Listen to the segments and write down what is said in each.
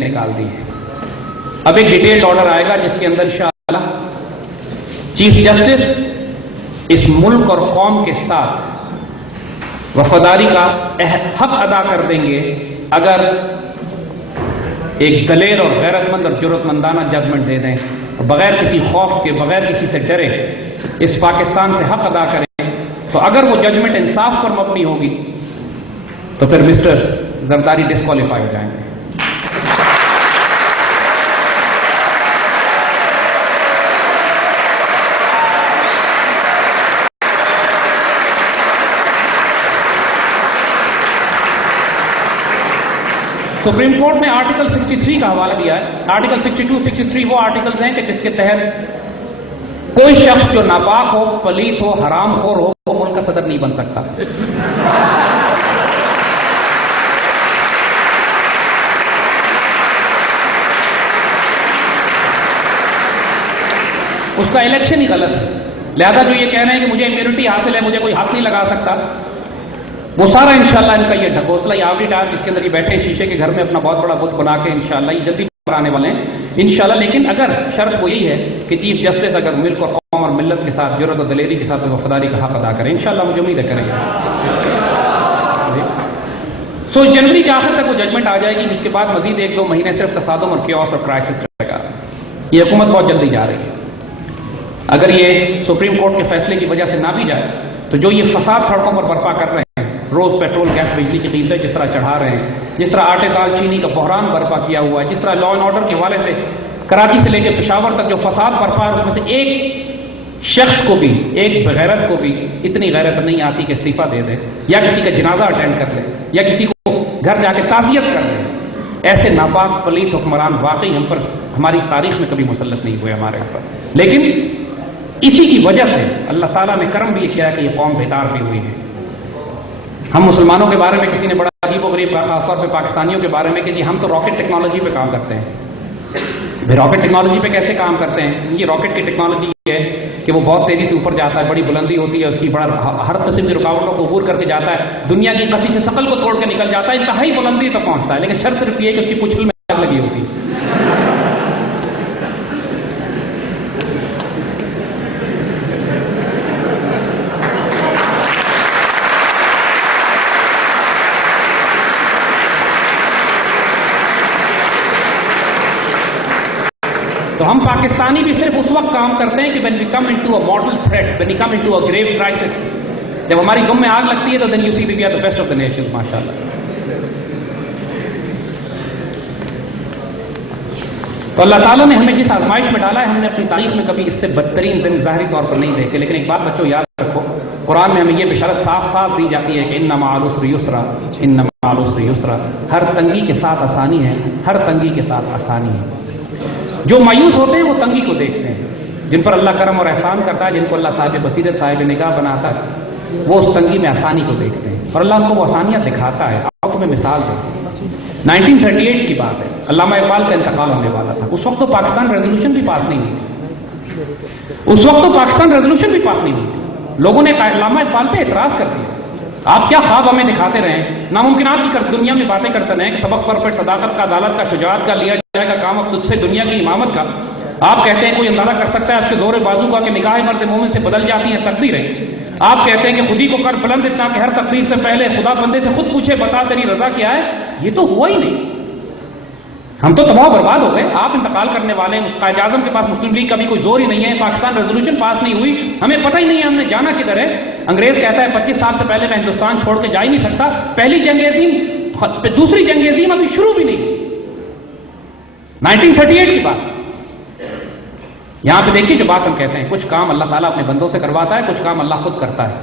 نکال دی ہے. اب ایک ڈیٹیلڈ آرڈر آئے گا جس کے اندر انشاءاللہ چیف جسٹس اس ملک اور قوم کے ساتھ وفاداری کا حق ادا کر دیں گے اگر ایک دلیر اور غیرت مند اور جرأت مندانہ ججمنٹ دے دیں اور بغیر کسی خوف کے، بغیر کسی سے ڈرے اس پاکستان سے حق ادا کریں. تو اگر وہ ججمنٹ انصاف پر مبنی ہوگی تو پھر مسٹر زرداری ڈسکوالیفائی ہو جائیں گے. سپریم کورٹ نے آرٹیکل 63 کا حوالہ دیا ہے. آرٹیکل 62 63 وہ آرٹیکلز ہیں کہ جس کے تحت کوئی شخص جو ناپاک ہو، پلیت ہو، حرام خور ہو، وہ ملک کا صدر نہیں بن سکتا. اس کا الیکشن ہی غلط ہے. لہذا جو یہ کہہ رہے ہیں کہ مجھے امیونٹی حاصل ہے، مجھے کوئی ہاتھ نہیں لگا سکتا، وہ سارا انشاءاللہ ان کا یہ ڈھکوسلا، یہ آوری ٹائر جس کے اندر یہ بیٹھے شیشے کے گھر میں اپنا بہت بڑا بت بنا کے انشاءاللہ یہ جلدی پر آنے والے ہیں انشاءاللہ. لیکن اگر شرط وہ یہی ہے کہ چیف جسٹس اگر ملک اور قوم اور ملت کے ساتھ جرأت و دلیری کے ساتھ وفاداری کا حق ادا کریں، انشاءاللہ مجھے امید ہے کریں گے. سو جنوری کے آخر تک وہ ججمنٹ آ جائے گی، جس کے بعد مزید 1-2 مہینے صرف تصادم اور کیوس اور کرائسس رہے گا. یہ حکومت بہت جلدی جا رہی ہے. اگر یہ سپریم کورٹ کے فیصلے کی وجہ سے نہ بھی جائے تو جو یہ فساد سڑکوں پر برپا کر رہے ہیں، روز پیٹرول گیس بجلی کی قیمتیں جس طرح چڑھا رہے ہیں، جس طرح آٹے دال چینی کا بحران برپا کیا ہوا ہے، جس طرح لا اینڈ آرڈر کے حوالے سے کراچی سے لے کے پشاور تک جو فساد برپا ہے، اس میں سے ایک شخص کو بھی، ایک بغیرت کو بھی اتنی غیرت نہیں آتی کہ استعفیٰ دے دے یا کسی کا جنازہ اٹینڈ کر لے یا کسی کو گھر جا کے تعزیت کر لے. ایسے ناپاک پلیت حکمران واقعی ہم پر ہماری تاریخ میں کبھی مسلط نہیں ہوئے ہمارے اوپر. لیکن اسی کی وجہ سے اللہ تعالیٰ نے کرم بھی کیا کہ یہ قوم بیدار بھی ہوئی ہے. ہم مسلمانوں کے بارے میں کسی نے بڑا عجیب و غریب کہا، خاص طور پہ پاکستانیوں کے بارے میں، کہ جی ہم تو راکٹ ٹیکنالوجی پہ کام کرتے ہیں. بھائی راکٹ ٹیکنالوجی پہ کیسے کام کرتے ہیں؟ یہ راکٹ کی ٹیکنالوجی یہ ہے کہ وہ بہت تیزی سے اوپر جاتا ہے، بڑی بلندی ہوتی ہے اس کی، بڑا ہر قسم کی رکاوٹوں کو عبور کر کے جاتا ہے، دنیا کی کسی سے ثقل کو توڑ کے نکل جاتا ہے، انتہائی بلندی تک پہنچتا ہے. لیکن شرط صرف یہ ہے کہ اس کی پچھل میں آگ لگی ہوتی ہے. تو ہم پاکستانی بھی صرف اس وقت کام کرتے ہیں کہ when we come into a mortal threat, when we come into a grave crisis, جب ہماری دم میں آگ لگتی ہے تو then you see we are the best of the nations, ماشاءاللہ. تو اللہ تعالیٰ نے ہمیں جس آزمائش میں ڈالا ہے، ہم نے اپنی تاریخ میں کبھی اس سے بدترین دن ظاہری طور پر نہیں دیکھے. لیکن ایک بات بچوں یاد رکھو، قرآن میں ہمیں یہ بشارت صاف صاف دی جاتی ہے کہ ان مع العسر یسرا، ان مع العسر یسرا. ہر تنگی کے ساتھ آسانی ہے، ہر تنگی کے ساتھ آسانی ہے. جو مایوس ہوتے ہیں وہ تنگی کو دیکھتے ہیں، جن پر اللہ کرم اور احسان کرتا ہے، جن کو اللہ صاحب بصیرت صاحب نگاہ بناتا ہے، وہ اس تنگی میں آسانی کو دیکھتے ہیں اور اللہ ان کو وہ آسانیاں دکھاتا ہے. آپ کو میں مثال دوں، 1938 کی بات ہے، علامہ اقبال کا انتقال ہونے والا تھا. اس وقت تو پاکستان ریزولوشن بھی پاس نہیں ہوئی تھی، اس وقت تو پاکستان ریزولوشن بھی پاس نہیں ہوئی تھی. لوگوں نے علامہ اقبال پہ اعتراض کر دیا. آپ کیا خواب ہمیں دکھاتے رہیں، ناممکنات کی دنیا میں باتیں کرتے رہیں کہ سبق پر صداقت کا، عدالت کا، شجاعت کا لیا جائے گا کام اب تجھ سے دنیا کی امامت کا. آپ کہتے ہیں کوئی اندازہ کر سکتا ہے اس کے زور بازو کا کہ نگاہ مرد مومن سے بدل جاتی ہیں تقدیریں. آپ کہتے ہیں کہ خودی کو کر بلند اتنا کہ ہر تقدیر سے پہلے خدا بندے سے خود پوچھے بتا تیری رضا کیا ہے. یہ تو ہوا ہی نہیں، ہم تو تباہ برباد ہو گئے. آپ انتقال کرنے والے ہیں، قائد اعظم کے پاس مسلم لیگ کا بھی کوئی زور ہی نہیں ہے، پاکستان ریزولوشن پاس نہیں ہوئی، ہمیں پتہ ہی نہیں ہے ہم نے جانا کدھر ہے. انگریز کہتا ہے 25 سال سے پہلے میں ہندوستان چھوڑ کے جا ہی نہیں سکتا. پہلی جنگ عظیم، دوسری جنگ عظیم ابھی شروع بھی نہیں. 1938 کی بات. یہاں پہ دیکھیے جو بات ہم کہتے ہیں، کچھ کام اللہ تعالیٰ اپنے بندوں سے کرواتا ہے، کچھ کام اللہ خود کرتا ہے.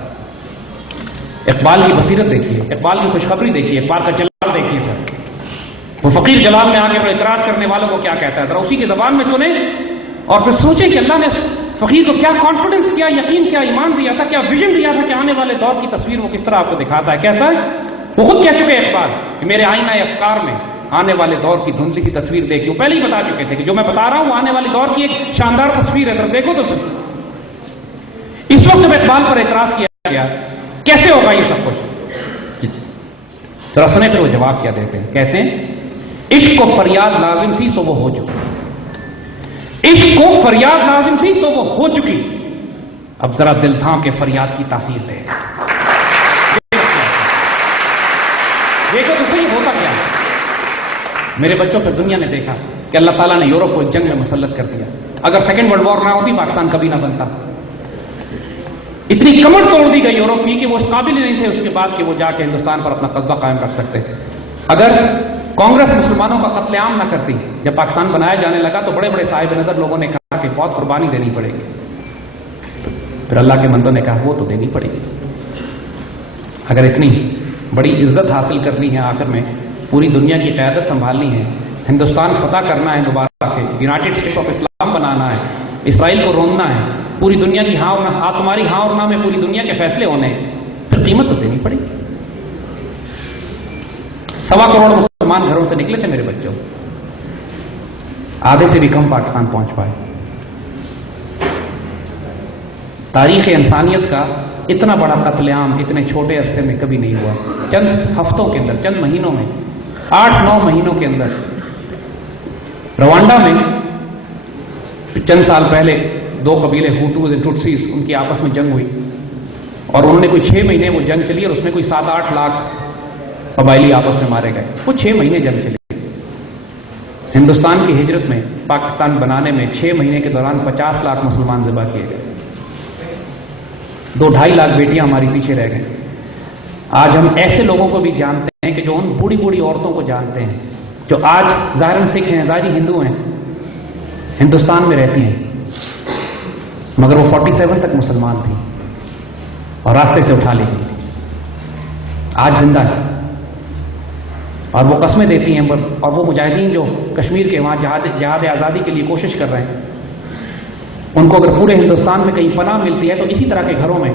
اقبال کی بصیرت دیکھیے، اقبال کی خوشخبری دیکھیے، اقبال کا جلال دیکھیے. وہ فقیر جلال میں آگے پر اعتراض کرنے والوں کو کیا کہتا ہے، ذرا اسی کی زبان میں سنیں اور پھر سوچیں کہ اللہ نے فقیر کو کیا کانفیڈنس، کیا یقین، کیا ایمان دیا تھا، کیا ویژن دیا تھا کہ آنے والے دور کی تصویر وہ کس طرح آپ کو دکھاتا ہے. کہتا ہے، وہ خود کہہ چکے اقبال کہ میرے آئینہ افکار میں آنے والے دور کی دھندلی سی تصویر دیکھی. وہ پہلے ہی بتا چکے تھے کہ جو میں بتا رہا ہوں آنے والے دور کی ایک شاندار تصویر ہے، ذرا دیکھو تو سن. اس وقت جب اقبال پر اعتراض کیا گیا کیسے ہوگا یہ سب کچھ، ذرا سنیں پھر وہ جواب کیا دیتے ہیں. کہتے ہیں عشق کو فریاد لازم تھی سو وہ ہو چکی، عشق کو فریاد لازم تھی سو وہ ہو چکی، اب ذرا دل تھام کے فریاد کی تاثیر دے۔ دیکھو تو صحیح ہوتا کیا ہے۔ میرے بچوں پہ دنیا نے دیکھا کہ اللہ تعالیٰ نے یورپ کو ایک جنگ میں مسلط کر دیا۔ اگر سیکنڈ ورلڈ وار نہ ہوتی پاکستان کبھی نہ بنتا۔ اتنی کمر توڑ دی گئی یورپ کی کہ وہ اس قابل نہیں تھے اس کے بعد کہ وہ جا کے ہندوستان پر اپنا قبضہ قائم رکھ سکتے۔ اگر کانگریس مسلمانوں کا قتل عام نہ کرتی، جب پاکستان بنایا جانے لگا تو بڑے بڑے صاحب نظر لوگوں نے کہا کہ بہت قربانی دینی پڑے گی، پھر اللہ کے بندوں نے کہا وہ تو دینی پڑے گی۔ اگر اتنی بڑی عزت حاصل کرنی ہے، آخر میں پوری دنیا کی قیادت سنبھالنی ہے، ہندوستان فتح کرنا ہے دوبارہ کے، یونائٹڈ اسٹیٹس آف اسلام بنانا ہے، اسرائیل کو روندنا ہے، پوری دنیا کی ہاں اور نہ، تمہاری ہاں اور نہ میں پوری دنیا کے فیصلے ہونے ہیں، پھر قیمت تو دینی پڑے گی۔ 1.25 کروڑ مسلمان گھروں سے نکلے تھے میرے بچوں، آدھے سے بھی کم پاکستان پہنچ پائے۔ تاریخ انسانیت کا اتنا بڑا قتل عام اتنے چھوٹے عرصے میں کبھی نہیں ہوا۔ چند ہفتوں کے اندر، چند مہینوں میں، 8-9 مہینوں کے اندر روانڈا میں چند سال پہلے 2 قبیلے ہوٹوز اور ٹوٹسیز، ان کی آپس میں جنگ ہوئی اور انہوں نے کوئی 6 مہینے وہ جنگ چلی اور اس میں کوئی 7-8 لاکھ قبائلی آپس میں مارے گئے۔ وہ 6 مہینے جنگ چلی۔ ہندوستان کی ہجرت میں، پاکستان بنانے میں 6 مہینے کے دوران 50 لاکھ مسلمان ذبح کیے گئے، 2-2.5 لاکھ بیٹیاں ہماری پیچھے رہ گئیں۔ آج ہم ایسے لوگوں کو بھی جانتے ہیں کہ جو ان بوڑھی بوڑھی عورتوں کو جانتے ہیں، جو آج ظاہراً سکھ ہیں، ظاہری ہندو ہیں، ہندوستان میں رہتی ہیں، مگر وہ 47 تک مسلمان تھی اور راستے سے اٹھا لی گئی تھی، آج زندہ ہے اور وہ قسمیں دیتی ہیں۔ اور وہ مجاہدین جو کشمیر کے وہاں جہاد آزادی کے لیے کوشش کر رہے ہیں، ان کو اگر پورے ہندوستان میں کہیں پناہ ملتی ہے تو اسی طرح کے گھروں میں،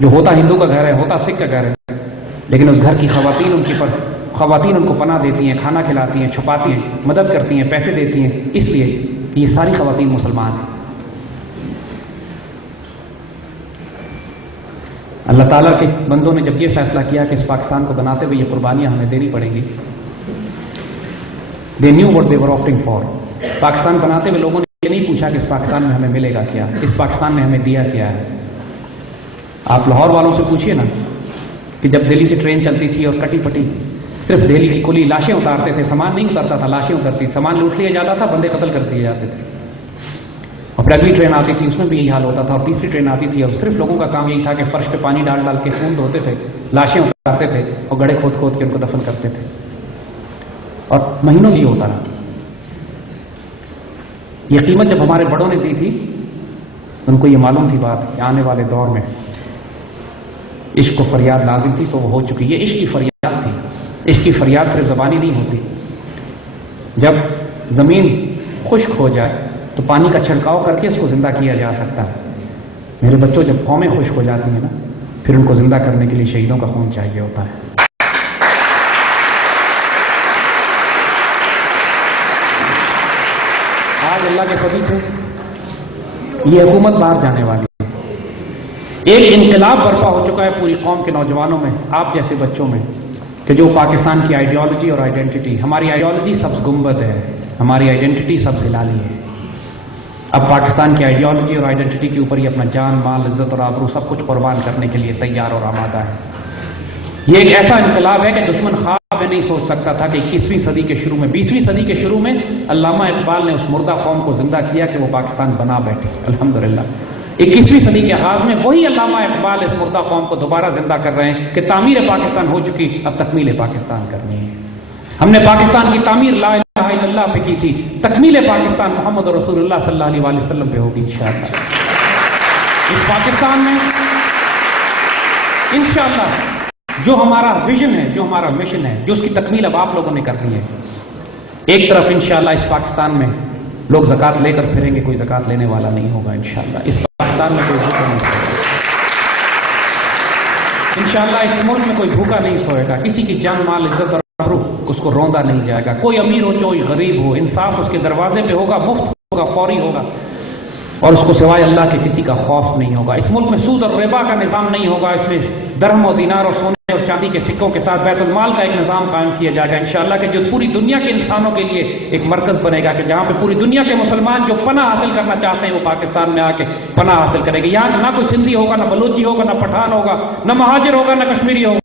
جو ہوتا ہندو کا گھر ہے، ہوتا سکھ کا گھر ہے، لیکن اس گھر کی خواتین ان کو پناہ دیتی ہیں، کھانا کھلاتی ہیں، چھپاتی ہیں، مدد کرتی ہیں، پیسے دیتی ہیں، اس لیے کہ یہ ساری خواتین مسلمان ہیں۔ اللہ تعالیٰ کے بندوں نے جب یہ فیصلہ کیا کہ اس پاکستان کو بناتے ہوئے یہ قربانیاں ہمیں دینی پڑیں گی، they knew what they were opting for۔ Pakistan بناتے ہوئے لوگوں نے یہ نہیں پوچھا کہ اس پاکستان میں ہمیں ملے گا کیا، اس پاکستان نے ہمیں دیا کیا ہے۔ آپ لاہور والوں سے پوچھئے نا کہ جب دہلی سے ٹرین چلتی تھی اور کٹی پٹی صرف دہلی کی کلی لاشیں اتارتے تھے، سامان نہیں اترتا تھا، لاشیں اترتی، سامان لوٹ لیا جاتا تھا، بندے قتل کر دیے جاتے تھے، اور پھر اگلی ٹرین آتی تھی اس میں بھی یہی حال ہوتا تھا، اور تیسری ٹرین آتی تھی اور صرف لوگوں کا کام یہی تھا کہ فرش پہ پانی ڈال ڈال کے خون دھوتے تھے، لاشیں اتارتے تھے اور گڑھے کھود کھود کے ان کو دفن کرتے تھے، اور مہینوں بھی ہوتا رہا۔ یہ قیمت جب ہمارے بڑوں نے دی تھی، ان کو یہ معلوم تھی بات کہ آنے والے دور میں عشق کو فریاد لازم تھی سو وہ ہو چکی۔ یہ عشق کی فریاد تھی، عشق کی فریاد صرف زبانی نہیں ہوتی۔ جب زمین خشک ہو جائے تو پانی کا چھڑکاؤ کر کے اس کو زندہ کیا جا سکتا ہے۔ میرے بچوں، جب قومیں خشک ہو جاتی ہیں نا، پھر ان کو زندہ کرنے کے لیے شہیدوں کا خون چاہیے ہوتا ہے۔ آج اللہ کے فضل سے یہ حکومت باہر جانے والی ہے، ایک انقلاب برپا ہو چکا ہے پوری قوم کے نوجوانوں میں، آپ جیسے بچوں میں، کہ جو پاکستان کی آئیڈیالوجی اور آئیڈینٹی، ہماری آئیڈیالوجی سبز گنبد ہے، ہماری آئیڈینٹی سبز ہلالی ہے۔ اب پاکستان کی آئیڈیالوجی اور آئیڈینٹی کے اوپر یہ اپنا جان، مال، عزت اور آبرو سب کچھ قربان کرنے کے لیے تیار اور آمادہ ہے۔ یہ ایک ایسا انقلاب ہے کہ دشمن خواب میں نہیں سوچ سکتا تھا کہ 21ویں صدی کے شروع میں، 20ویں صدی کے شروع میں علامہ اقبال نے اس مردہ قوم کو زندہ کیا کہ وہ پاکستان بنا بیٹھے۔ الحمدللہ 21ویں صدی کے آغاز میں وہی علامہ اقبال اس مردہ قوم کو دوبارہ زندہ کر رہے ہیں کہ تعمیر پاکستان ہو چکی، اب تکمیل پاکستان کرنی ہے۔ ہم نے پاکستان کی تعمیر لا الہ الا اللہ پہ کی تھی، تکمیل پاکستان محمد رسول اللہ صلی اللہ علیہ وسلم پہ ہوگی انشاءاللہ۔ اس پاکستان میں انشاءاللہ جو ہمارا ویژن ہے، جو ہمارا مشن ہے، جو اس کی تکمیل اب آپ لوگوں نے کرنی ہے۔ ایک طرف انشاءاللہ اس پاکستان میں لوگ زکوٰۃ لے کر پھریں گے، کوئی زکوٰۃ لینے والا نہیں ہوگا انشاءاللہ۔ اس پاکستان میں کوئی بھوکا نہیں سوئے گا انشاءاللہ۔ اس ملک میں کوئی بھوکا نہیں سوئے گا، کسی کی جان، مال، عزت اور روح اس کو روندا نہیں جائے گا۔ کوئی امیر ہو، کوئی غریب ہو، انصاف اس کے دروازے پہ ہوگا، مفت ہوگا، فوری ہوگا۔ اور اس کو سوائے اللہ کے کسی کا خوف نہیں ہوگا۔ اس ملک میں سود اور ربا کا نظام نہیں ہوگا، اس میں درہم و دینار اور سونے اور چاندی کے سکوں کے ساتھ بیت المال کا ایک نظام قائم کیا جائے گا انشاءاللہ، کہ جو پوری دنیا کے انسانوں کے لیے ایک مرکز بنے گا، کہ جہاں پہ پوری دنیا کے مسلمان جو پناہ حاصل کرنا چاہتے ہیں وہ پاکستان میں آ کے پناہ حاصل کریں گے۔ یہاں نہ کوئی سندھی ہوگا، نہ بلوچی ہوگا، نہ پٹھان ہوگا، نہ مہاجر ہوگا، نہ کشمیری ہوگا۔